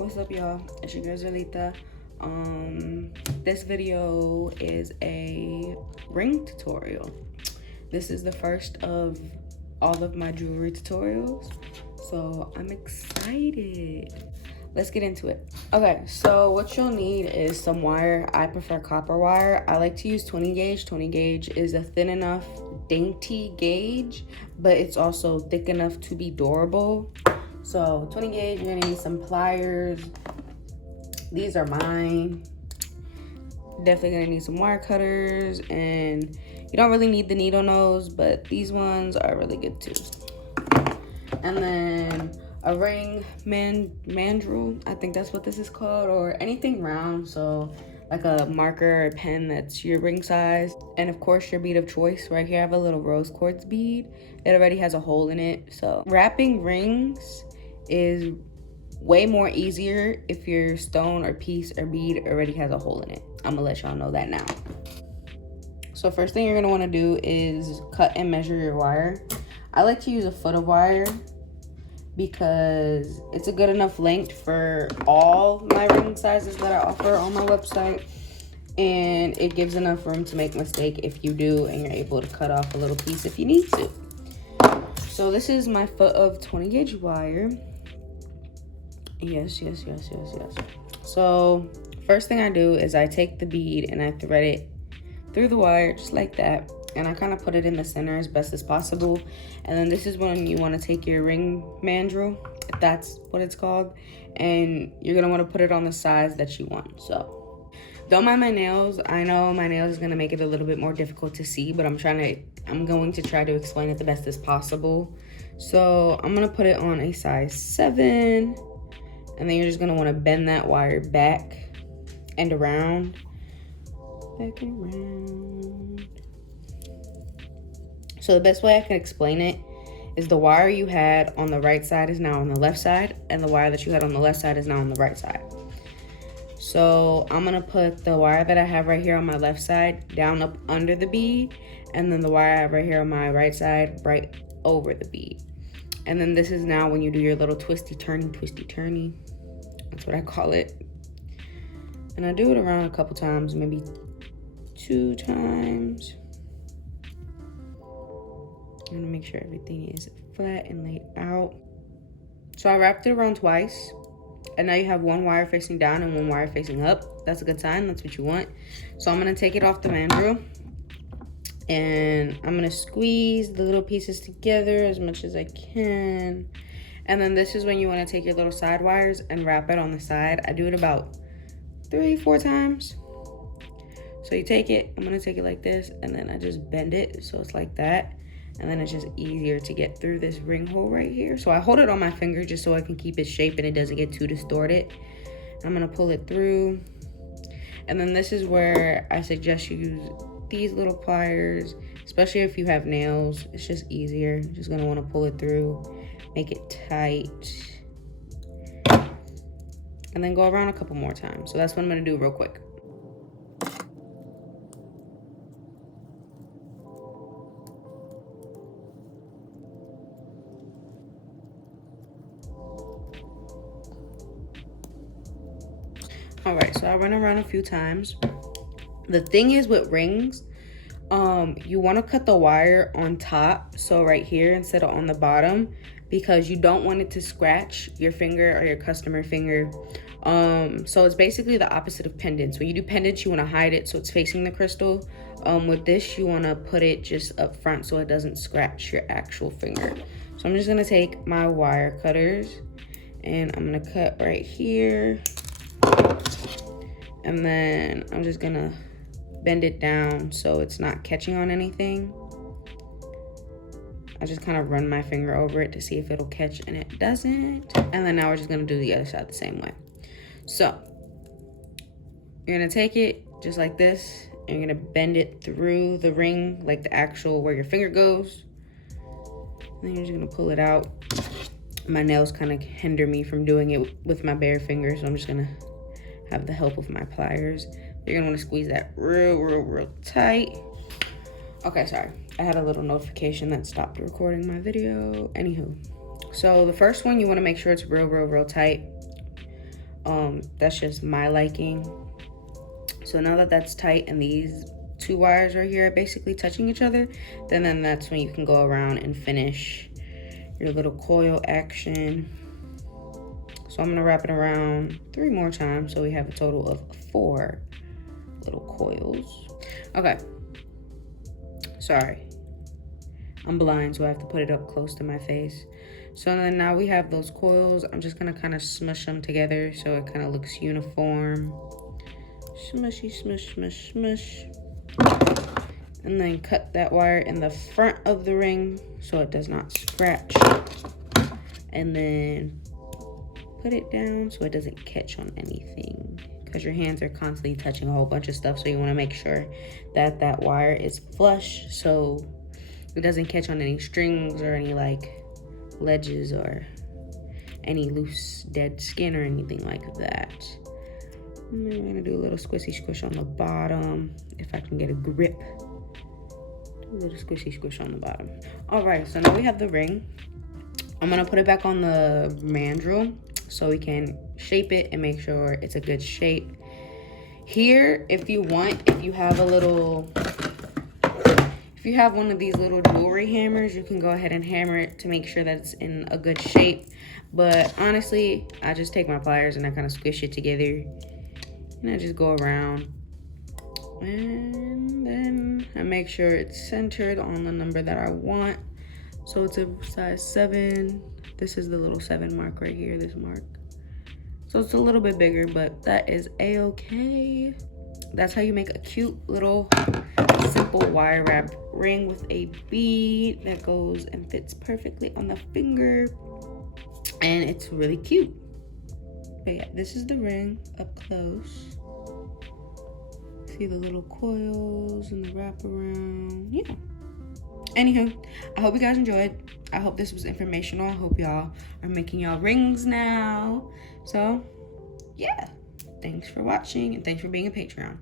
What's up, y'all? It's your girl Zoilita. This video is a ring tutorial. This is the first of all of my jewelry tutorials, so I'm excited. Let's get into it. Okay, so what you'll need is some wire. I prefer copper wire. I like to use 20 gauge. 20 gauge is a thin enough, dainty gauge, but it's also thick enough to be durable. So 20 gauge, you're gonna need some pliers. These are mine. Definitely gonna need some wire cutters, and you don't really need the needle nose, but these ones are really good too. And then a ring mandrel, I think that's what this is called, or anything round, so like a marker or a pen that's your ring size. And of course your bead of choice. Right here I have a little rose quartz bead. It already has a hole in it, so wrapping rings is way more easier if your stone or piece or bead already has a hole in it. I'm gonna let y'all know that now. So first thing you're gonna wanna do is cut and measure your wire. I like to use a foot of wire because it's a good enough length for all my ring sizes that I offer on my website, and it gives enough room to make a mistake if you do, and you're able to cut off a little piece if you need to. So this is my foot of 20 gauge wire. Yes. So first thing I do is I take the bead and I thread it through the wire just like that, and I kind of put it in the center as best as possible. And then this is when you want to take your ring mandrel, if that's what it's called, and you're gonna want to put it on the size that you want. So don't mind my nails. I know my nails is gonna make it a little bit more difficult to see, but I'm going to try to explain it the best as possible. So I'm gonna put it on a size 7. And then you're just gonna wanna bend that wire back and around. Back and around. So the best way I can explain it is the wire you had on the right side is now on the left side, and the wire that you had on the left side is now on the right side. So I'm gonna put the wire that I have right here on my left side down up under the bead, and then the wire I have right here on my right side right over the bead. And then this is now when you do your little twisty turny. That's what I call it. And I do it around a couple times, maybe 2 times. I'm gonna make sure everything is flat and laid out. So I wrapped it around twice, and now you have one wire facing down and one wire facing up. That's a good sign, that's what you want. So I'm gonna take it off the mandrel, and I'm gonna squeeze the little pieces together as much as I can. And then this is when you wanna take your little side wires and wrap it on the side. I do it about 3-4 times. So you take it, I'm gonna take it like this, and then I just bend it so it's like that. And then it's just easier to get through this ring hole right here. So I hold it on my finger just so I can keep its shape and it doesn't get too distorted. I'm gonna pull it through. And then this is where I suggest you use these little pliers, especially if you have nails. It's just easier. You're just gonna wanna pull it through, make it tight, and then go around a couple more times. So that's what I'm gonna do real quick. All right, so I run around a few times. The thing is with rings, you want to cut the wire on top, so right here instead of on the bottom, because you don't want it to scratch your finger or your customer finger. So it's basically the opposite of pendants. When you do pendants, you want to hide it so it's facing the crystal. With this, you want to put it just up front so it doesn't scratch your actual finger. So I'm just going to take my wire cutters, and I'm going to cut right here. And then I'm just gonna bend it down so it's not catching on anything. I just kind of run my finger over it to see if it'll catch, and it doesn't. And then now we're just gonna do the other side the same way. So you're gonna take it just like this, and you're gonna bend it through the ring, like the actual where your finger goes. And then you're just gonna pull it out. My nails kind of hinder me from doing it with my bare fingers, so I'm just gonna have the help of my pliers. You're gonna wanna squeeze that real tight. Okay, sorry. I had a little notification that stopped recording my video. Anywho, so the first one, you wanna make sure it's real tight. That's just my liking. So now that that's tight and these two wires right here are basically touching each other, then that's when you can go around and finish your little coil action. So I'm gonna wrap it around 3 more times, so we have a total of 4 little coils. Okay, sorry, I'm blind, so I have to put it up close to my face. So then now we have those coils. I'm just gonna kind of smush them together so it kind of looks uniform. Smushy, smush, smush, smush. And then cut that wire in the front of the ring so it does not scratch. And then put it down so it doesn't catch on anything, because your hands are constantly touching a whole bunch of stuff. So you want to make sure that that wire is flush so it doesn't catch on any strings or any like ledges or any loose dead skin or anything like that. And then we're gonna do a little squishy squish on the bottom if I can get a grip. Do a little squishy squish on the bottom. All right, so now we have the ring. I'm gonna put it back on the mandrel so we can shape it and make sure it's a good shape. Here, if you want, if you have one of these little jewelry hammers, you can go ahead and hammer it to make sure that it's in a good shape. But honestly, I just take my pliers and I kind of squish it together. And I just go around. And then I make sure it's centered on the number that I want. So it's a size 7. This is the little 7 mark right here, this mark. So it's a little bit bigger, but that is a-okay. That's how you make a cute little simple wire wrap ring with a bead that goes and fits perfectly on the finger. And it's really cute. But yeah, this is the ring up close. See the little coils and the wraparound. Yeah. Anywho, I hope you guys enjoyed. I hope this was informational. I hope y'all are making y'all rings now. So, yeah. Thanks for watching and thanks for being a Patreon.